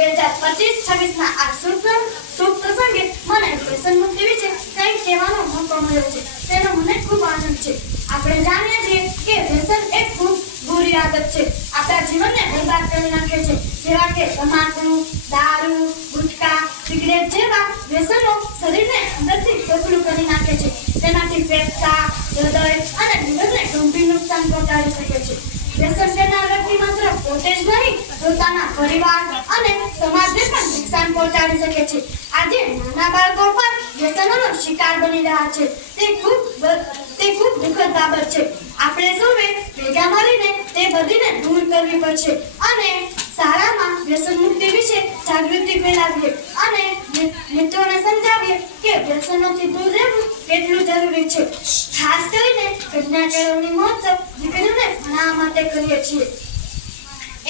2025-26 આ શુભ પ્રસંગે મને વ્યસન મુક્તિ વિશે કંઈક કહેવાનો મોકો મળ્યો છે, તેનો મને ખૂબ આનંદ છે. આપણે જાણીએ છીએ કે વ્યસન એક ખૂબ બુરી આદત છે, આપણા જીવનને બરબાદ કરી નાખે છે, જેવા કે તમાકુ, દારૂ, ગુટખા, સિગરેટ જેવા વ્યસનો શરીરને અંદરથી ખોખલું કરી નાખે છે. તેનાથી ફેફસા, હૃદય અને લીવરને ગંભીર નુકસાન પહોંચાડી શકે છે. વ્યસન કરનાર વ્યક્તિ માત્ર પોતે જ નહીં, પોતાના પરિવાર અને સમાજને પણ નુકસાન પહોંચાડી શકે છે. આજે નાના બાળકો પણ વ્યસનોનો શિકાર બની રહ્યા છે. તે ખૂબ દુઃખદ બાબત છે. આપણે સૌએ ભેગા મળીને તે બધીને દૂર કરવી પડશે અને શાળામાં વ્યસન મુક્તિ વિશે જાગૃતિ ફેલાવીએ અને મિત્રોને સમજાવીએ કે વ્યસનોથી દૂર રહેવું કેટલું જરૂરી છે. ખાસ કરીને કન્યા કેળવણી મહોત્સવ દીકરીઓને ભણાવવા માટે કરીએ છીએ.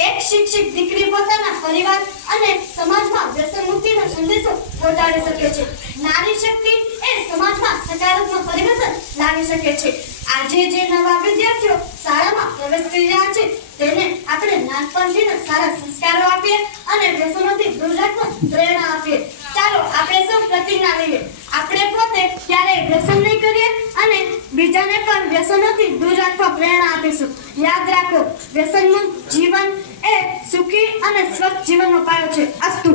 એક શિક્ષિત દીકરી પોતાના પરિવાર અને સમાજમાં વ્યસન મુક્તિનો સંદેશો પહોંચાડી શકે છે. નારી શક્તિ એ સમાજમાં સકારાત્મક પરિવર્તન લાવી શકે છે. આજે જે નવા વિદ્યાર્થીઓ શાળામાં પ્રવેશ કરી રહ્યા છે તેને આપણે નાનપણથી સારા સંસ્કારો આપીએ અને વ્યસનોથી દૂર રાખવા પ્રેરણા આપીએ. ચાલો આપણે સૌ પ્રતિજ્ઞા લઈએ, આપણે પોતે ક્યારેય વ્યસન નહીં કરીએ અને બીજાને પણ વ્યસનોથી દૂર રાખવા પ્રેરણા આપીશું. યાદ રાખો, વ્યસનમુક્ત જીવન એ સુખી અને સ્વસ્થ જીવનનો પાયો છે. અસ્તુ.